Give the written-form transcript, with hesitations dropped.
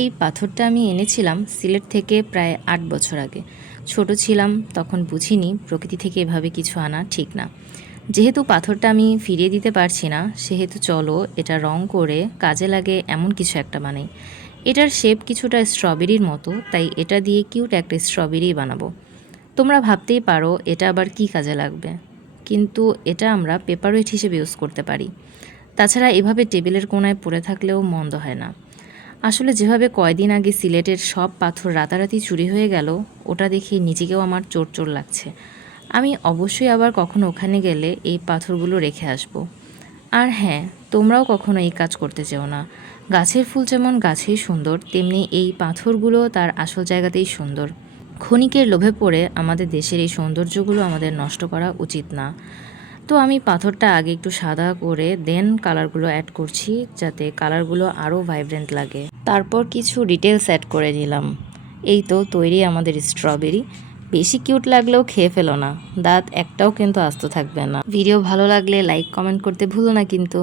এই পাথরটা আমি এনেছিলাম সিলেট থেকে প্রায় ৮ বছর আগে। ছোট ছিলাম, তখন বুঝিনি প্রকৃতি থেকে এভাবে কিছু আনা ঠিক না। যেহেতু পাথরটা আমি ফিরিয়ে দিতে পারছি না, সেহেতু চলো এটা রং করে কাজে লাগে এমন কিছু একটা বানাই। এটার শেপ কিছুটা স্ট্রবেরির মতো, তাই এটা দিয়ে কিউট একটা স্ট্রবেরি বানাবো। তোমরা ভাবতেই পারো এটা আবার কি কাজে লাগবে, কিন্তু এটা আমরা পেপারওয়েট হিসেবে ইউজ করতে পারি। তাছাড়া এভাবে টেবিলের কোণায় পড়ে থাকলেও মন্দ হয় না। আসলে যেভাবে কয়দিন আগে সিলেটের সব পাথর রাতারাতি চুরি হয়ে গেল, ওটা দেখে নিজেকেও আমার চোর চোর লাগছে। আমি অবশ্যই আবার কখনো ওখানে গেলে এই পাথরগুলো রেখে আসব। আর হ্যাঁ, তোমরাও কখনো এই কাজ করতে চেও না। গাছের ফুল যেমন গাছেই সুন্দর, তেমনি এই পাথরগুলো তার আসল জায়গাতেই সুন্দর। ক্ষণিকের লোভে পড়ে আমাদের দেশের এই সৌন্দর্যগুলো আমাদের নষ্ট করা উচিত না। তো আমি পাথরটা আগে একটু সাদা করে দেন কালারগুলো অ্যাড করছি, যাতে কালারগুলো আরও ভাইব্রেন্ট লাগে। তারপর কিছু ডিটেলস অ্যাড করে নিলাম। এই তো তৈরি আমাদের স্ট্রবেরি। বেশি কিউট লাগলেও খেয়ে ফেলো না, দাঁত একটাও কিন্তু আস্ত থাকবে না। ভিডিও ভালো লাগলে লাইক কমেন্ট করতে ভুলো না কিন্তু।